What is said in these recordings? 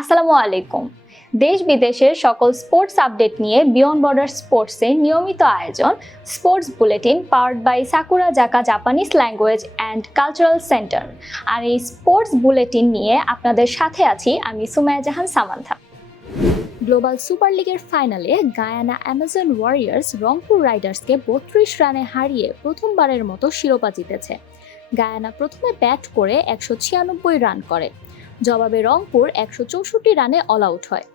আসসালামু আলাইকুম। দেশ বিদেশের সকল স্পোর্টস আপডেট নিয়ে বিয়ন্ড বর্ডার স্পোর্টসের নিয়মিত আয়োজন, sports bulletin powered by Sakura Zaka Japanese language and cultural centre. আর এই স্পোর্টস বুলেটিন নিয়ে আপনাদের সাথে আছি আমি Sumaiya Jahan Samantha. Global super লিগের ফাইনালে গায়ানা অ্যামাজন ওয়ারিয়ার্স রংপুর রাইডার্সকে বত্রিশ রানে হারিয়ে প্রথমবারের মতো শিরোপা জিতেছে। গায়ানা প্রথমে ব্যাট করে একশো ছিয়ানব্বই রান করে। জবাবে রংপুর একশো চৌষট্টি রানে অল আউট হয়।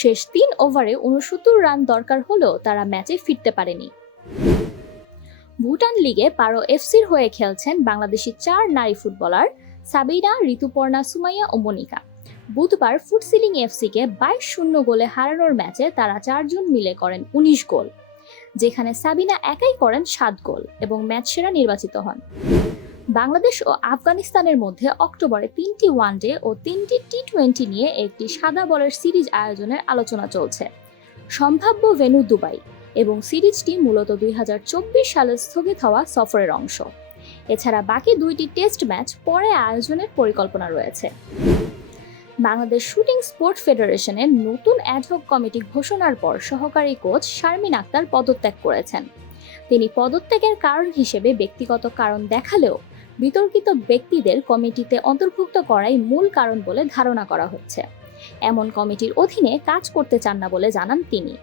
শেষ তিন ওভারে উনসত্তর রান দরকার হলেও তারা ম্যাচে ফিরতে পারেনি। ভুটান লিগে পারো এফসির হয়ে খেলছেন বাংলাদেশি চার নারী ফুটবলার সাবিনা, ঋতুপর্ণা, সুমাইয়া ও মনিকা। বুধবার ফুটসিলিং এফসিকে বাইশ শূন্য গোলে হারানোর ম্যাচে তারা চারজন মিলে করেন উনিশ গোল, যেখানে সাবিনা একাই করেন সাত গোল এবং ম্যাচ সেরা নির্বাচিত হন। বাংলাদেশ ও আফগানিস্তানের মধ্যে অক্টোবরে তিনটি ওয়ানডে ও তিনটি টি টোয়েন্টি নিয়ে একটি সাদা বলের সিরিজ আয়োজনের আলোচনা চলছে। সম্ভাব্য ভেনু দুবাই এবং সিরিজটি মূলত দুই সালে স্থগিত হওয়া সফরের অংশ। এছাড়া বাকি দুইটি টেস্ট ম্যাচ পরে আয়োজনের পরিকল্পনা রয়েছে। বাংলাদেশ শুটিং স্পোর্ট ফেডারেশনের নতুন অ্যাডহক কমিটি ঘোষণার পর সহকারী কোচ শারমিন আক্তার পদত্যাগ করেছেন। তিনি পদত্যাগের কারণ হিসেবে ব্যক্তিগত কারণ দেখালেও বিতর্কিত ব্যক্তিদের কমিটিতে অন্তর্ভুক্ত করাই মূল কারণ বলে ধারণা করা হচ্ছে। এমন কমিটির অধীনে কাজ করতে চান না বলে জানান তিনি।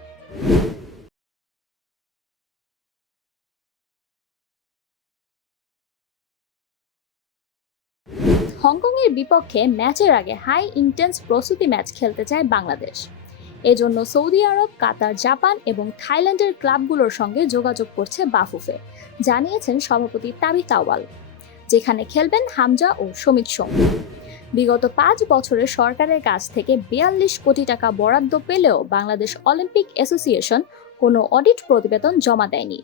হংকংয়ের বিপক্ষে ম্যাচের আগে হাই ইন্টেন্স প্রস্তুতি ম্যাচ খেলতে চায় বাংলাদেশ। এজন্য সৌদি আরব, কাতার, জাপান এবং থাইল্যান্ডের ক্লাবগুলোর সঙ্গে যোগাযোগ করছে বাফুফে, জানিয়েছেন সভাপতি তাবি তাওয়াল যেখানে খেলবেন হামজা ও সমিত সোম। বিগত পাঁচ বছরে সরকারের কাছ থেকে বিয়াল্লিশ কোটি টাকা বরাদ্দ পেলেও বাংলাদেশ অলিম্পিক অ্যাসোসিয়েশন কোনো অডিট প্রতিবেদন জমা দেয়নি।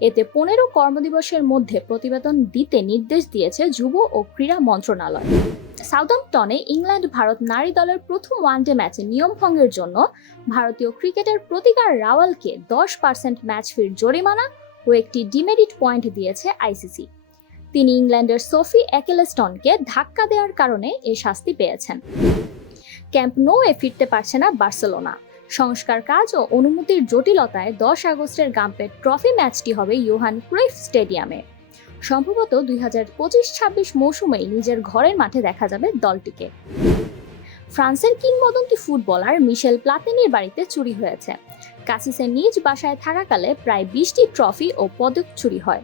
এতে পনেরো কর্মদিবসের মধ্যে প্রতিবেদন দিতে নির্দেশ দিয়েছে যুব ও ক্রীড়া মন্ত্রণালয়। সাউদাম্পটনে ইংল্যান্ড ভারত নারী দলের প্রথম ওয়ানডে ম্যাচে নিয়ম ভঙ্গের জন্য ভারতীয় ক্রিকেটের প্রতিকার রাওয়ালকে দশ পার্সেন্ট ম্যাচ ফির জরিমানা ও একটি ডিমেরিট পয়েন্ট দিয়েছে আইসিসি। তিনি ইংল্যান্ডের সোফি একেলেস্টনকে ধাক্কা দেওয়ার কারণে এই শাস্তি পেয়েছেন। ক্যাম্প নোয়ে ফিরতে পারছে না বার্সেলোনা। সংস্কার কাজ ও অনুমতির জটিলতায় দশ আগস্টের গাম্পের ট্রফি ম্যাচটি হবে ইউহান ক্রুইফ স্টেডিয়ামে। সম্ভবত দুই হাজার পঁচিশ ছাব্বিশ মৌসুমেই নিজের ঘরের মাঠে দেখা যাবে দলটিকে। ফ্রান্সের কিংবদন্তি ফুটবলার মিশেল প্লাতিনির বাড়িতে চুরি হয়েছে। কাসিসের নিজ বাসায় থাকাকালে প্রায় বিশটি ট্রফি ও পদক চুরি হয়।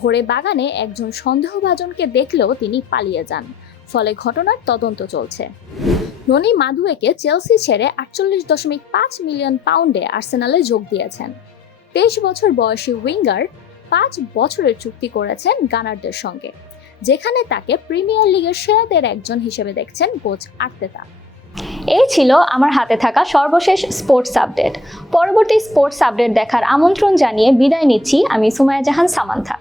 ভোরে বাগানে একজন সন্দেহভাজনকে দেখলেও তিনি পালিয়ে যান। ফলে ঘটনার তদন্ত চলছে। ননি মাধুয়েকে চেলসি ছেড়ে আটচল্লিশ দশমিক পাঁচ মিলিয়ন পাউন্ডে আর্সেনালে যোগ দিয়েছেন। তেইশ বছর বয়সী উইঙ্গার পাঁচ বছরের চুক্তি করেছেন গানারদের সঙ্গে, যেখানে তাকে প্রিমিয়ার লিগের সেরাদের একজন হিসেবে দেখছেন কোচ আর্তেতা। এই ছিল আমার হাতে থাকা সর্বশেষ স্পোর্টস আপডেট পরবর্তী স্পোর্টস আপডেট দেখার আমন্ত্রণ জানিয়ে বিদায় নিচ্ছি আমি সুমায়া জাহান সামান্থা।